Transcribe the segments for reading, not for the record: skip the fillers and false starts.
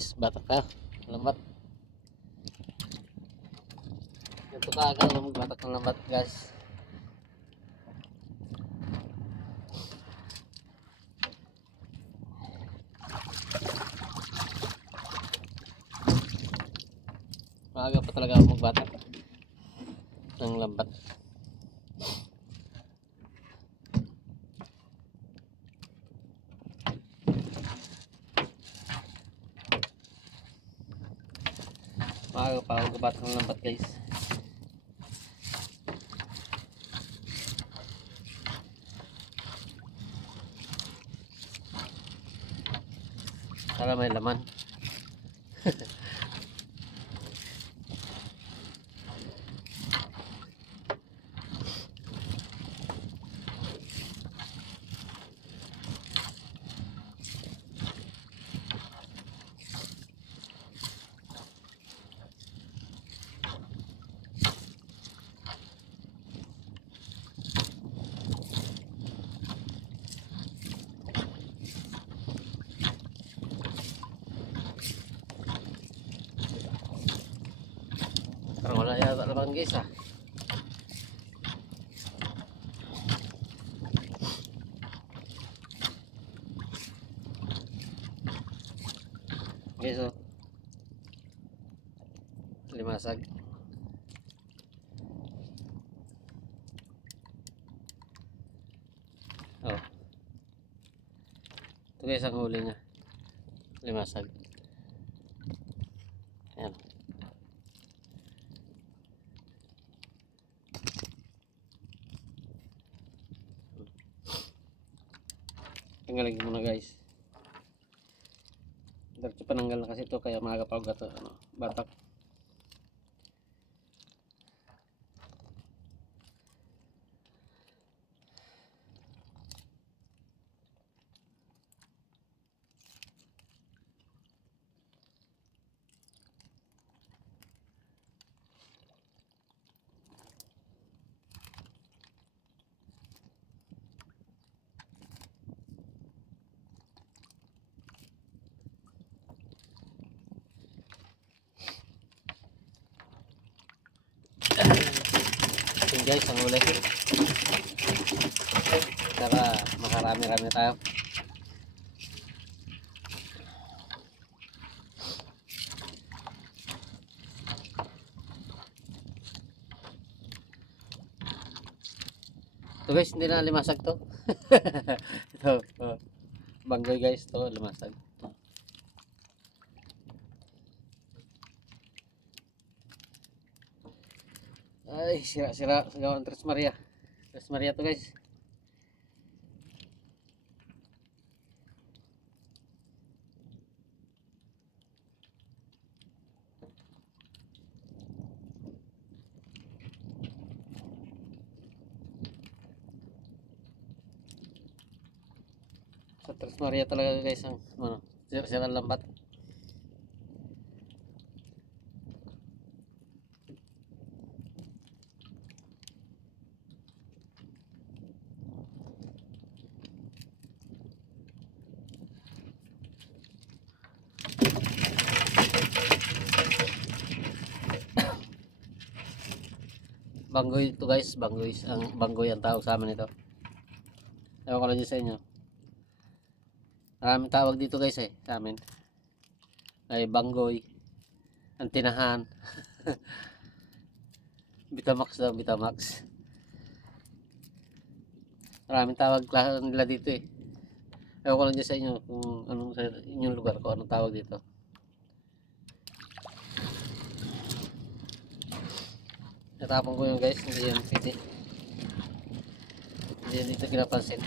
guys, batak ka. Lambat. Ito ka agad magbatak ng lambat guys. Maaga pa talaga ako magbatak ng lambat. Maaga pa ako magbatak ng lambat guys. Para may laman. Parang wala yata naman guys ah. Guys oh. Limasag. Oh. Ito guys ang huli niya. Limasag. Ayan. Tanggalin muna guys. Diretso pananggal na kasi ito kaya maaga pa ako batak. Yun guys, ang huli. Para makarami-rami tayo. Ito guys, hindi na limasag to. Ito, oh. Banggoy guys, to limasag. Ay, sira-sira sa gawan Tres Maria. Tres Maria to guys. Sa Tres Maria talaga guys ang sira-sira lambat. Banggoy ito guys, banggoy ang tawag sa amin ito. Ewan ko lang dyan sa inyo. Maraming tawag dito guys sa amin. Ay banggoy, antinahan. Bitamax daw, Bitamax. Maraming tawag nila dito eh. Ewan ko lang dyan sa inyo kung anong sa inyong lugar ko, anong tawag dito. Natapon ko yun guys, hindi yan pwede. Hindi yan dito pinapansin.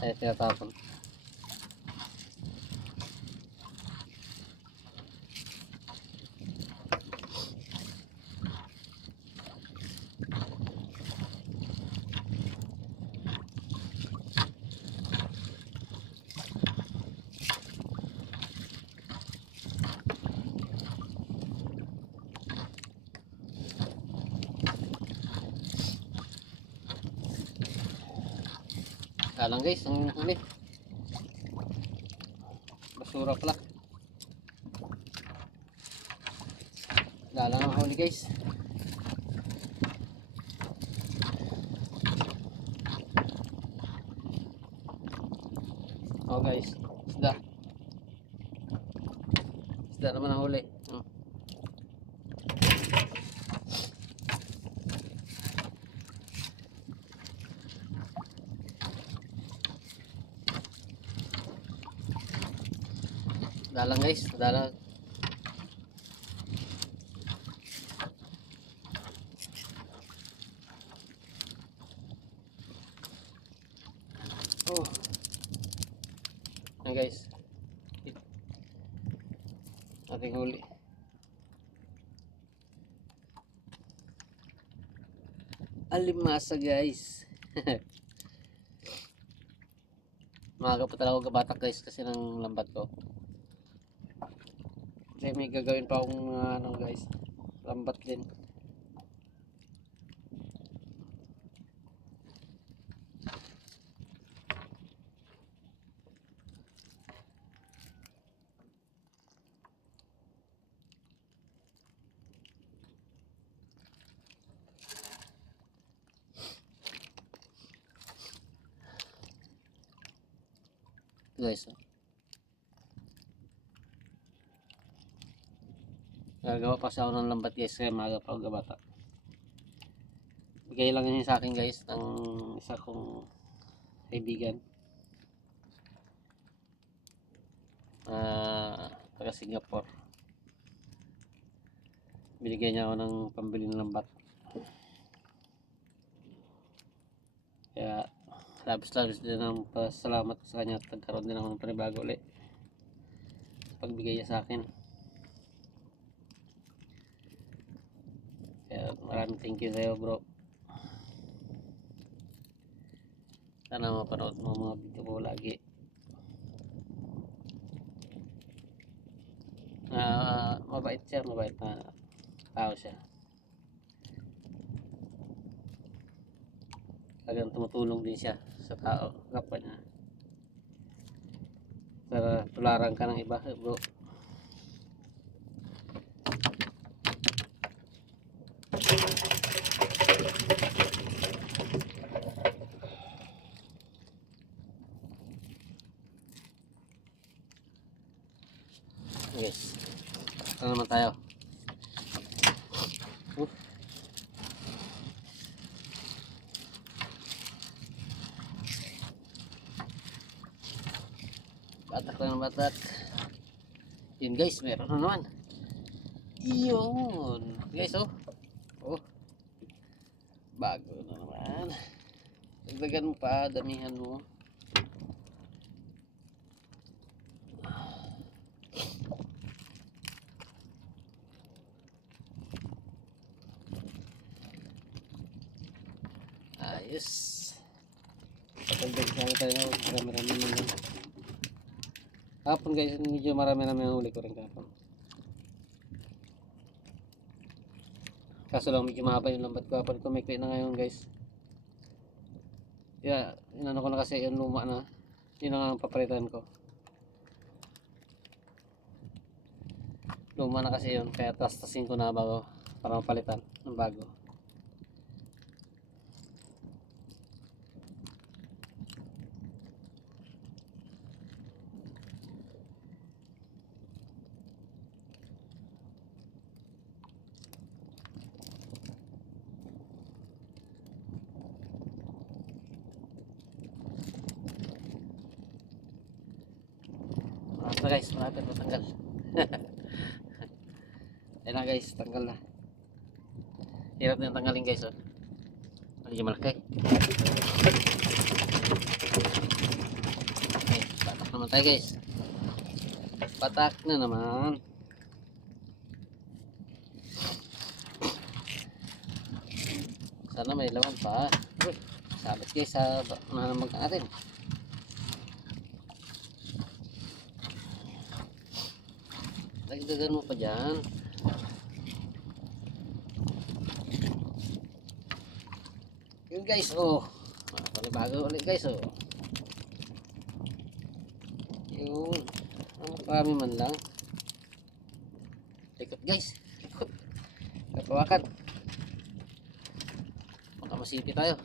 Kaya tinatapon. Lang guys, ang huli. Basura pala. Dalang ang huli guys. Oh guys, isda. Isda naman ang huli. Dalang guys, dalang. Oh. Ayan guys. Ating huli. Alimasa guys. Maaga pa talaga gabatak guys kasi ng lambat ko. Kasi may gagawin pa akong ano guys, lambat din. Guys, gagawa pa siya ako ng lambat guys kaya maaga pa ako gabatak. Bigay lang yun sa akin guys ng isa kong kaibigan, taga Singapore. Binigay niya ako ng pambili ng lambat, kaya labis din ang pasalamat sa kanya at nagkaroon din ako ng panibago ulit pagbigay niya sa akin. Kaya maraming thank you sa'yo bro. Sana mapanood mo mga video ko lagi. Mabait siya, mabait na tao siya. Talagang tumutulong din siya sa tao, kapwa niya. Para tularan ka ng iba bro. Yes. Ito naman tayo. Batak lang ng batak. Yun guys, meron na naman. Yun. Guys, oh. Oh. Bago na naman. Dagdagan mo pa, damihan mo. Ayos. Dagdagan tayo na. Marami naman. Kapon guys, medyo marami ang huli ko rin kapon. Kaso lang medyo mahaba yung lambat ko kapon. Kumikli na ngayon guys. Yeah, inano ko na kasi yung luma na. Yun ang papalitan ko. Luma na kasi yun, kaya tastasin ko na bago para mapalitan ng bago. Basta guys, malapit matanggal. Ayan na guys, tanggal na. Hirap na yung tanggalin guys, oh. Medyo malaki. Okay, batak naman tayo guys. Batak na naman. Sana may laman pa. Uy, sabit guys sa nahamag natin. Dagdagan mo pa dyan. Yun guys, oh. Panibago ulit guys, oh. Yun. Marami man lang. Ikot guys. Ikot. Kapawakan. Baka masipi tayo.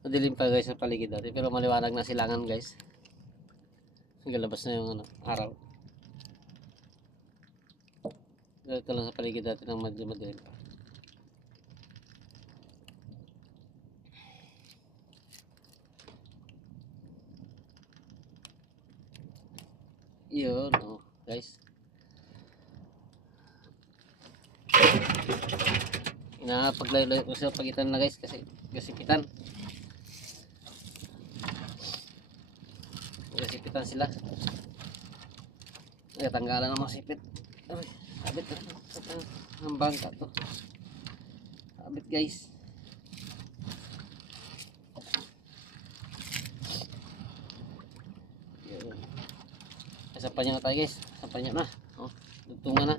Madilim pa guys sa paligid natin. Pero maliwanag na silangan guys. Galabas na yung araw. Ito lang sa paligid natin ng madilim pa. Yun, guys. Paglayo-layo ko sa pagitan na guys kasi gasipitan sila. Ay, tanggalan ng mga sipit. Ay, sabit ang bangka to. Sabit guys. Yun. Sampanya na tayo guys. Sampanya na. Dugtungan na.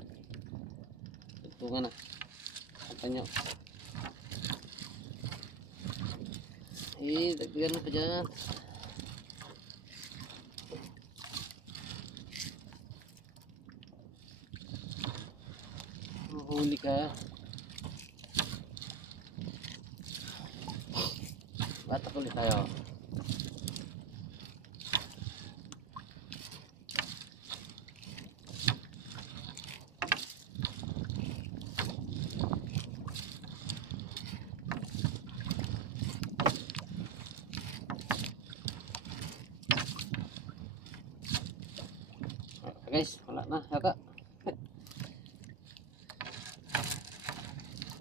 Sampanya. Dagdagan na pa dyan. Mahuli ka. Batak ulit tayo. Guys, wala na yata.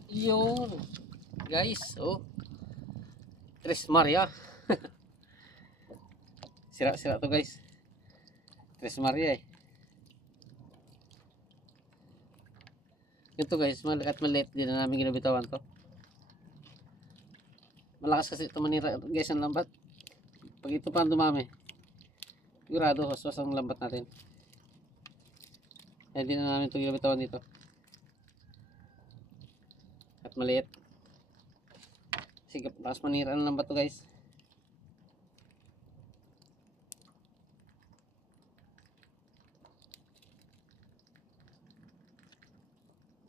Yun guys, Tres Maria. Sira to guys. Tres Maria ito guys, maliit din na namin ginabitawan to. Malakas kasi ito manira guys ang lambat. Pag ito pa dumami, sigurado hoswas ang lambat natin. Hindi na namin ito ginabitawan dito. At maliit. Sige, lakas manira ang lambat to guys.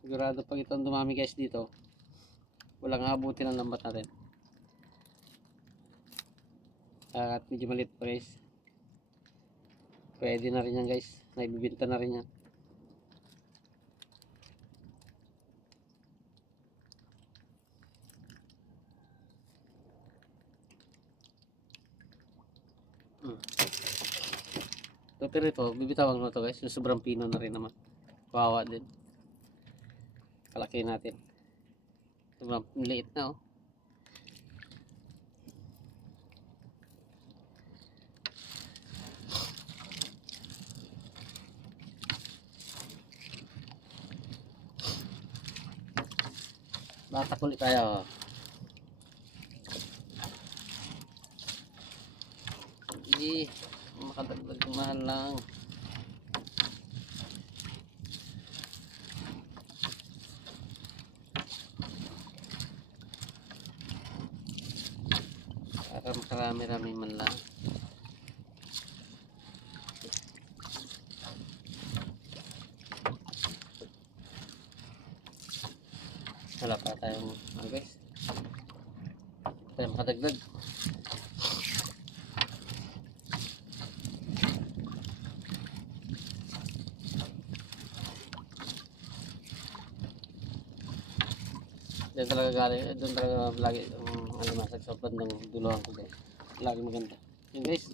Sigurado pag ito dumami guys dito, walang abutin ang lambat natin. At medyo maliit pa guys. Pwede na rin yan guys. Naibibinta na rin yan. Pero ito, bibitawan mo to guys. Yung sobrang pino na rin naman. Kawawa din. Kalaki natin. Sobrang liit na Batak ulit tayo. Hindi. Makadagdag mahal lang. Para makarami-rami man lang. Wala pa tayong guys. Tayo makadagdag. Doon talaga galing, doon talaga lagi masag sa bandang duluhan ko guys. Lagi maganda. Yun guys.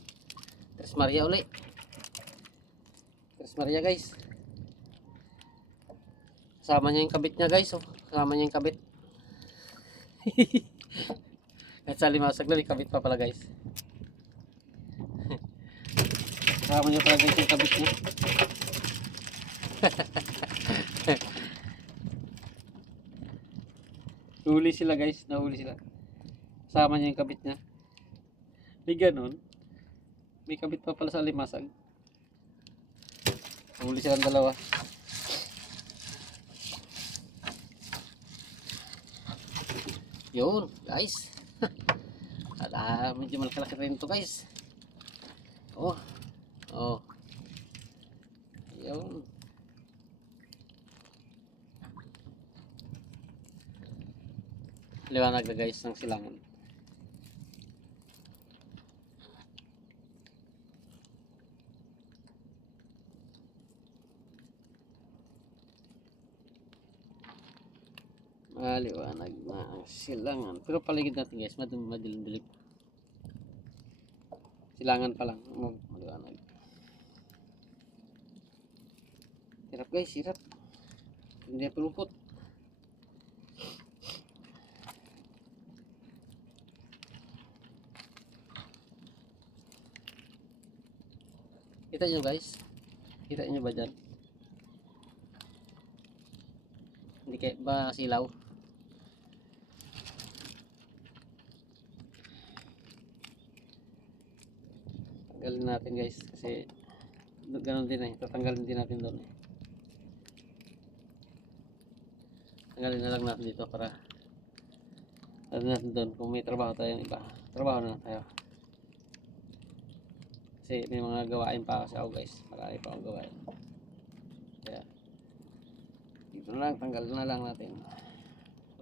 Tres Maria uli. Tres Maria guys. Kasama niya yung kabit niya guys. Kasama niya yung kabit. At sa limasag na may kabit pa pala guys. Kasama niya pala guys yung kabit niya. Nahuli sila guys, nahuli sila. Kasama niya yung kabit niya. May ganun. May kabit pa pala sa limasag. Nahuli silang dalawa. Yun guys. At medyo malaki-laki rin ito guys. Oh. Oh. Yun. Liwanag na guys ng silangan. Maliwanag na ang silangan. Pero paligid natin guys, madilim-dilim. Silangan pa lang. Maliwanag. Hirap guys, hirap. Hindi pulupot. Kita nyo guys? Kita nyo ba dyan? Hindi kayo ba silaw? Tanggalin natin guys kasi ganun din tatanggalin din natin doon tanggalin na lang natin dito para natin doon kung may trabaho tayong iba, trabaho na tayo kasi may mga gawain pa kasi ako guys, marami pa akong gawain kaya dito na lang, tanggalin na lang natin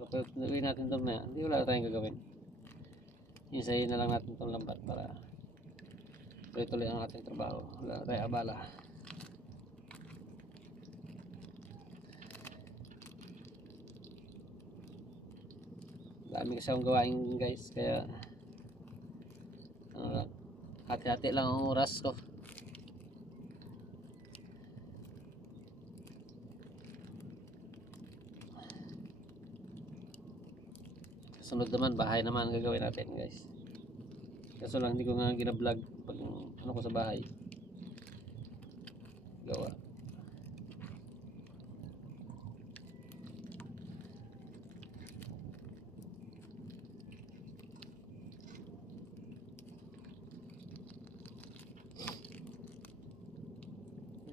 pero tuloy natin doon na hindi wala tayong gagawin, isayin na lang natin itong lambat para tuloy-tuloy ang ating trabaho, wala tayong abala. Dami kasi akong gawain guys, kaya ano lang, hati-hati lang ang oras ko. Sunod naman, bahay naman ang gagawin natin guys. Kaso lang hindi ko nga gina-vlog pag ano ko sa bahay. Gawa.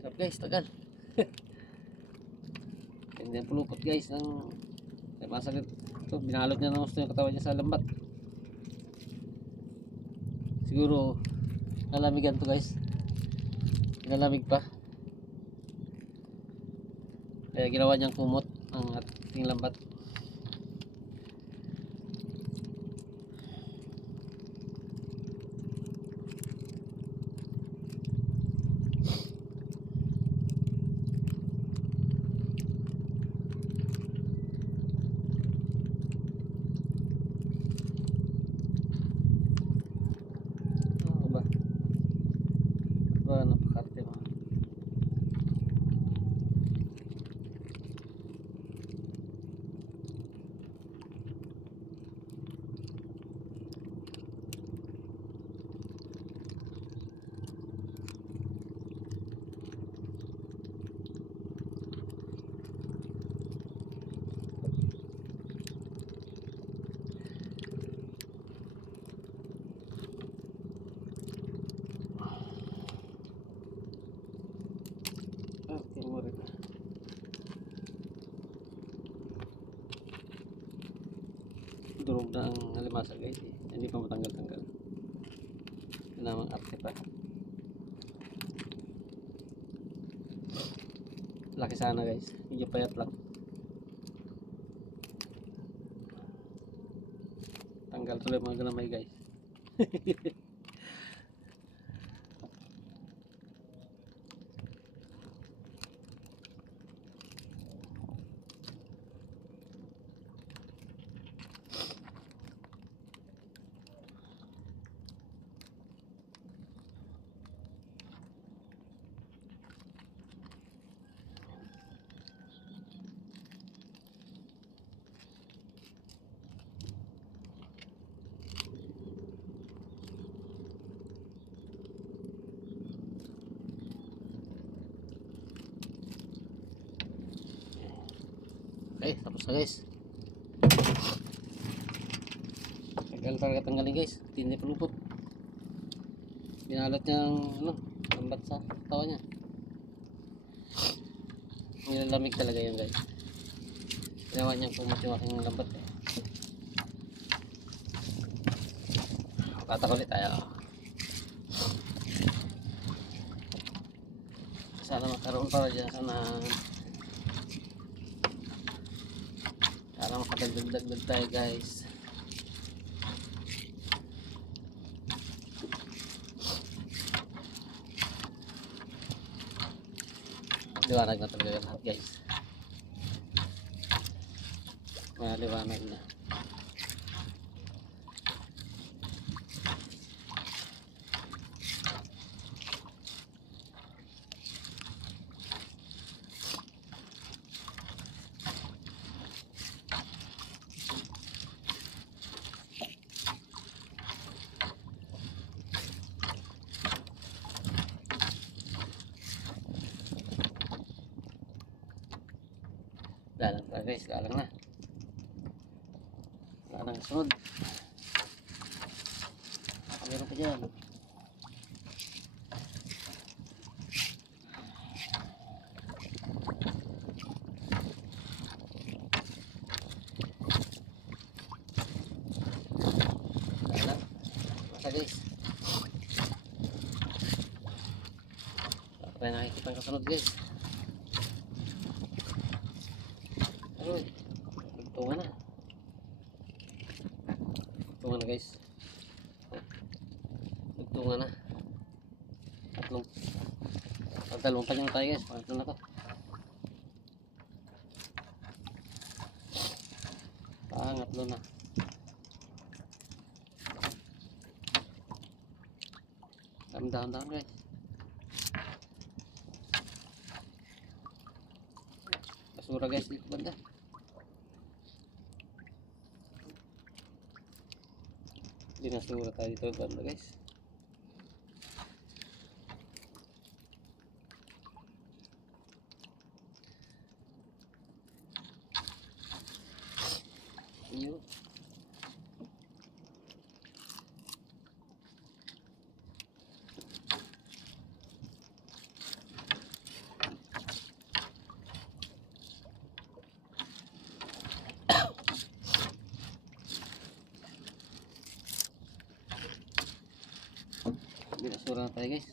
Hirap guys, tagal. Hindi ang pulupot guys ng masakit. So, binalot niya ng gusto yung katawan niya sa lambat. Siguro nalamigan to guys, nalamig pa kaya ginawa niyang kumot ang ating lambat. Napakarte mo. Durog na ang alimasa guys hindi pa matanggal-tanggal. Yun namang arte pa. Laki sana guys, medyo payat lang. Tanggal tuloy mga galamay guys. Okay, tapos na guys. Tagal talaga tanggalin guys, hindi palupot. Binalot niya ang lambat sa tawa niya. Nilalamig talaga yun guys. Ginawa niyang kumot yung aking lambat Katak ulit tayo. Sana magkaroon para dyan. Sana makadagdag tayo guys. Liwanag na talaga lahat guys. Liwanag na. Galang pa guys, galang na. Galang sunod. Meron pa dyan. Galang. Masa guys. Kaya nakikita ang kasunod guys. Aroy, tugtungan na. Tugtungan na guys. Tugtungan na. Dalawang pa tayo guys. Pangatlo na to. Pangatlo na. Dahan-dahan guys. Basura guys dito banda. Dinasura tayo dito banda guys. Iyo. Binasura na tayo guys.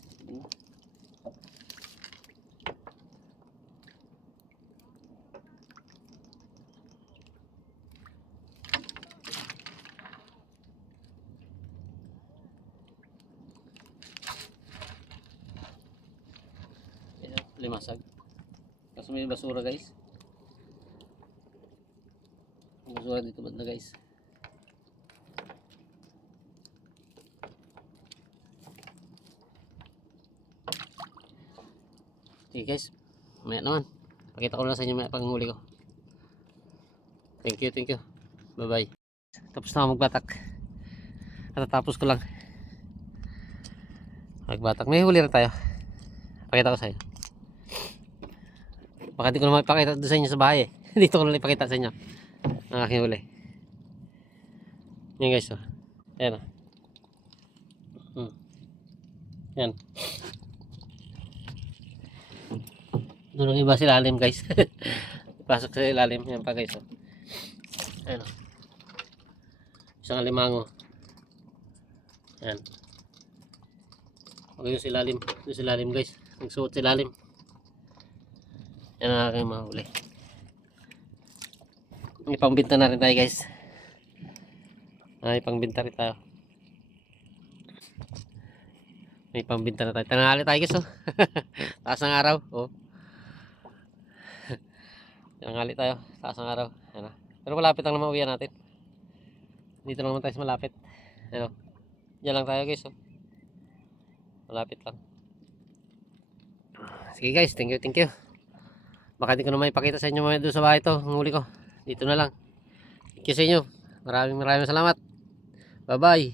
Limasag. Kasi may basura guys. Basura dito banda guys. Okay guys, maya naman pakita ko na sa inyo maya panghuli ko. Thank you, bye bye. Tapos na ako magbatak. Natatapos ko lang magbatak. May huli rin tayo, pakita ko sa inyo. Baka di ko na mapakita doon sa inyo sa bahay dito ko na lang ipakita sa inyo ang aking huli. Yan guys, oh. Ayan, oh. Yan. Doon ang iba sa ilalim guys. Pasok sa ilalim. Yan pa guys, oh. Ayan, oh. Isang alimango. Ayan. Okay, yung sa ilalim. Yung sa ilalim guys. Nagsuot sa ilalim. Yan ang aking mahuli. May pangbinta na rin tayo guys. May pangbinta rin tayo. May pangbinta na tayo. Tanghali tayo guys, oh. Taas ng araw, oh. Tanghali tayo, taas ng araw. Ano? Pero malapit lang naman uwian natin. Dito lang naman tayo sa malapit. Ano? Diyan lang tayo guys, oh. Malapit lang. Sige guys, thank you. Baka di ko na may pakita sa inyo mamaya doon sa bahay to. Ang huli ko. Dito na lang. Thank you sa inyo. Maraming salamat. Bye bye.